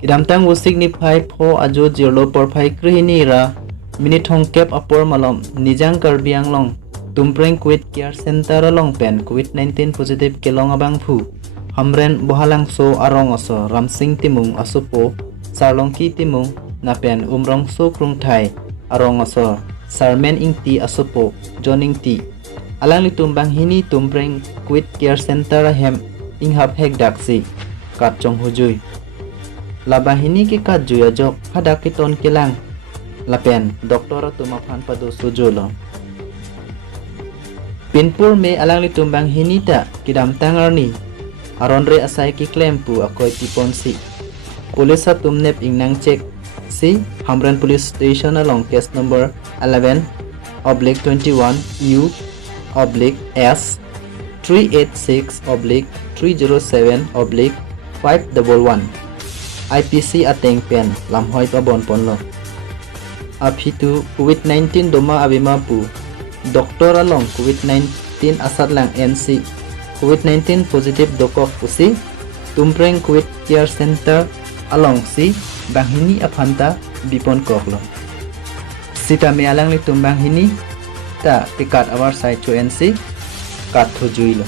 Kidam tang wusik ni phai pho ajo jirlo por phai krihini ra minit hong kep apor malom nijang karbiang long Tumpreng Covid Center long pen COVID-19 positive kelong abang phu hamren bohalang so arong oso ramsing timung asupo sarlongki timung na pen umrong so krung thai arong oso sarmen ingti asupo joning ti alang litum Banghini Tumpreng Covid Center hem inghap hek daksi kat chong hujui la Banghini ki katjui ajok hadak kiton kelang lapen doktor tumaphan pado sujolo pinpur me alang litum Banghini ta kidam tangarni aronre asai ki claim pu akoi tipon si police sa tumnep ingnang check si hamran police station along case number 11/21 U/S 386/307/511 IPC ateng pen lamhoi pabon ponlo apitu COVID-19 doma abima pu doktor along COVID-19 asat lang NC COVID-19 positive dokok pusi Tumpreng Covid Center along si Banghini aphanta bipon koklo sita me alang li Banghini ta pikat awar sai chu NC kat thujui lo